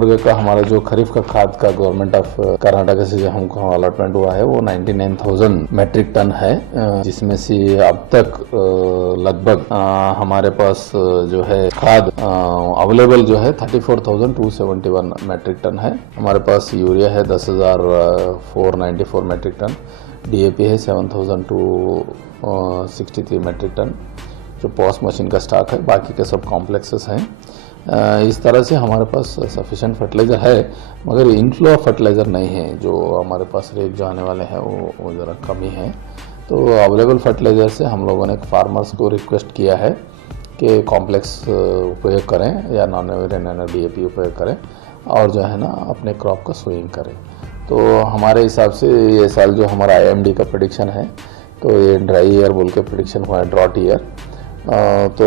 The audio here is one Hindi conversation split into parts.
गुलबर्गा का हमारा जो खरीफ का खाद का गवर्नमेंट ऑफ कर्नाटक से जो हमको अलॉटमेंट हुआ है वो 99,000 मेट्रिक टन है, जिसमें से अब तक लगभग हमारे पास जो है खाद अवेलेबल जो है 34,271 मेट्रिक टन है। हमारे पास यूरिया है 10,494 मेट्रिक टन, DAP है 7,263 मेट्रिक टन, जो पॉस मशीन का स्टॉक है, बाकी के सब कॉम्प्लेक्सेस हैं। इस तरह से हमारे पास सफिशेंट फर्टिलाइज़र है, मगर इनफ्लो ऑफ फर्टिलाइज़र नहीं है। जो हमारे पास रेट जो आने वाले हैं वो ज़रा कमी है। तो अवेलेबल फर्टिलाइज़र से हम लोगों ने फार्मर्स को रिक्वेस्ट किया है कि कॉम्प्लेक्स उपयोग करें या नॉन एवरेन DAP उपयोग करें और जो है ना अपने क्रॉप का सोइंग करें। तो हमारे हिसाब से ये साल जो हमारा IMD का प्रेडिक्शन है, तो ये ड्राई ईयर बोल के प्रेडिक्शन हुआ है, ड्रॉट ईयर। तो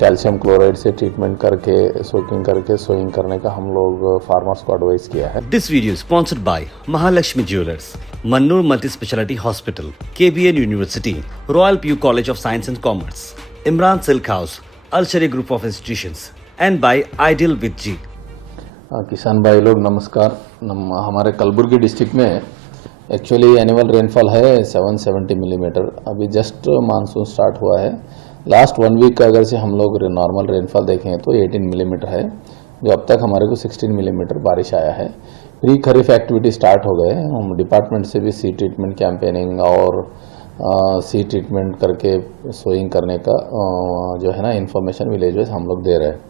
कैल्शियम क्लोराइड से ट्रीटमेंट करके सोकिंग करके सोइंग करने का हम लोग फार्मर्स को एडवाइस किया है। This video sponsored by Mahalakshmi jewellers, Mannur multi speciality hospital, KBN university, royal PU college of science and commerce, Imran silk house, Alshari group of institutions and by ideal with G. किसान भाई लोग नमस्कार। हमारे कलबुर्गी डिस्ट्रिक्ट में एक्चुअली एनुअल रेनफॉल है 770 मिलीमीटर। अभी जस्ट मानसून स्टार्ट हुआ है। लास्ट 1 वीक का अगर से हम लोग नॉर्मल रेनफॉल देखें तो 18 मिलीमीटर है, जो अब तक हमारे को 16 मिलीमीटर बारिश आया है। प्री खरीफ एक्टिविटी स्टार्ट हो गए। हम डिपार्टमेंट से भी सीड ट्रीटमेंट कैंपेनिंग और सीड ट्रीटमेंट करके सोइंग करने का जो है ना इन्फॉर्मेशन विलेज वाइज हम लोग दे रहे हैं।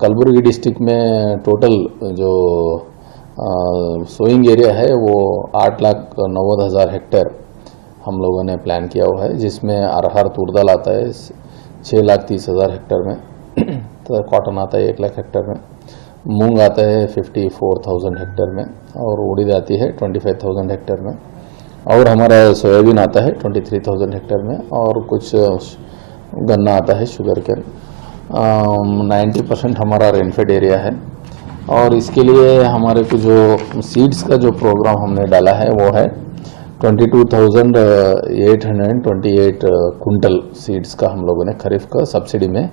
कलबुर्गी डिस्ट्रिक्ट में टोटल जो सोइंग एरिया है वो 8,90,000 हेक्टेयर हम लोगों ने प्लान किया हुआ है, जिसमें अरहर तूरदाल आता है 6,30,000 हेक्टेयर में, तो कॉटन आता है 1,00,000 हेक्टेयर में, मूंग आता है 54,000 हेक्टेयर में, और उड़ीद आती है 25,000 हेक्टेयर में, और हमारा सोयाबीन आता है 23,000 हेक्टेयर में, और कुछ गन्ना आता है शुगर केन। 90% हमारा रेनफेड एरिया है। और इसके लिए हमारे को जो सीड्स का जो प्रोग्राम हमने डाला है वो है 22,828 कुंटल सीड्स का हम लोगों ने खरीफ का सब्सिडी में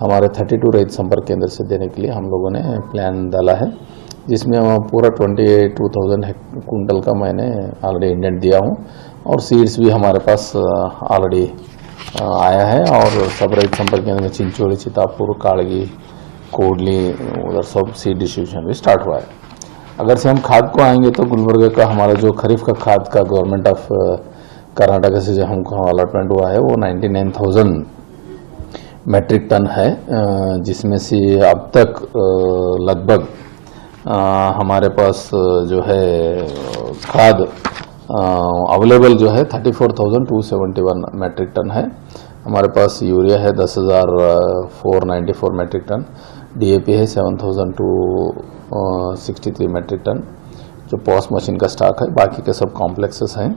हमारे 32 रैत संपर्क केंद्र से देने के लिए हम लोगों ने प्लान डाला है, जिसमें पूरा 22,000 कुंटल का मैंने ऑलरेडी इंडेंट दिया हूँ, और सीड्स भी हमारे पास ऑलरेडी आया है। और सब रैत संपर्क केंद्र में चिंचोली, चितापुर, काड़गी, कोडली, उधर सब सीड डिस्ट्रीब्यूशन भी स्टार्ट हुआ है। अगर से हम खाद को आएंगे तो गुलबर्गा का हमारा जो खरीफ का खाद का गवर्नमेंट ऑफ कर्नाटक से जो हमको अलॉटमेंट हुआ है वो 99,000 मेट्रिक टन है, जिसमें से अब तक लगभग हमारे पास जो है खाद अवेलेबल जो है 34,271 मेट्रिक टन है। हमारे पास यूरिया है 10,494 मेट्रिक टन, DAP है 7,263 मेट्रिक टन, जो पॉस मशीन का स्टॉक है, बाकी के सब कॉम्प्लेक्सेस हैं।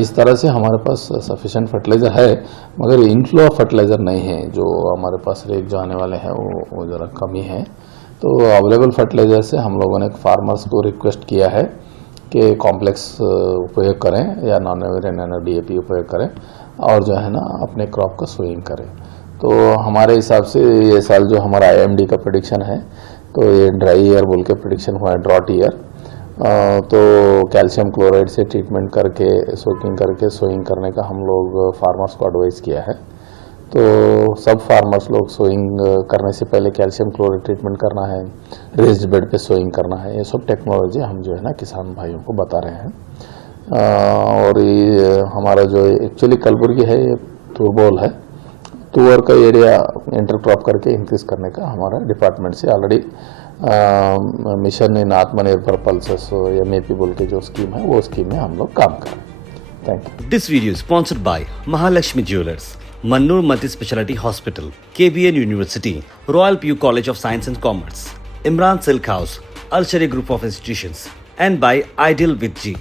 इस तरह से हमारे पास सफिशेंट फर्टिलाइज़र है, मगर इनफ्लो ऑफ फर्टिलाइज़र नहीं है। जो हमारे पास रेट जो आने वाले हैं वो ज़रा कमी है। तो अवेलेबल फर्टिलाइज़र से हम लोगों ने फार्मर्स को रिक्वेस्ट किया है कि कॉम्प्लेक्स उपयोग करें या नॉन एवरेन DAP उपयोग करें और जो है ना अपने क्रॉप का सोइंग करें। तो हमारे हिसाब से ये साल जो हमारा IMD का प्रेडिक्शन है, तो ये ड्राई ईयर बोल के प्रेडिक्शन हुआ है, ड्रॉट ईयर। तो कैल्शियम क्लोराइड से ट्रीटमेंट करके सोकिंग करके सोइंग करने का हम लोग फार्मर्स को एडवाइस किया है। तो सब फार्मर्स लोग सोइंग करने से पहले कैल्शियम क्लोराइड ट्रीटमेंट करना है, रेज्ड बेड पे सोइंग करना है, ये सब टेक्नोलॉजी हम जो है ना किसान भाइयों को बता रहे हैं। और ये हमारा जो एक्चुअली कलबुर्गी है ये तुरबोल है, तुअर का एरिया इंटरक्रॉप करके इंक्रीज करने का हमारा डिपार्टमेंट से ऑलरेडी मिशन इन आत्मनिर्भर पल्सेस MAP बोल के जो स्कीम है वो स्कीम में हम लोग काम कर रहे हैं। Thank you. This video sponsored by Mahalakshmi jewellers, Mannur multi speciality hospital, KBN university, royal PU college of science and commerce, Imran silk house, Alshari group of institutions and by ideal with ji.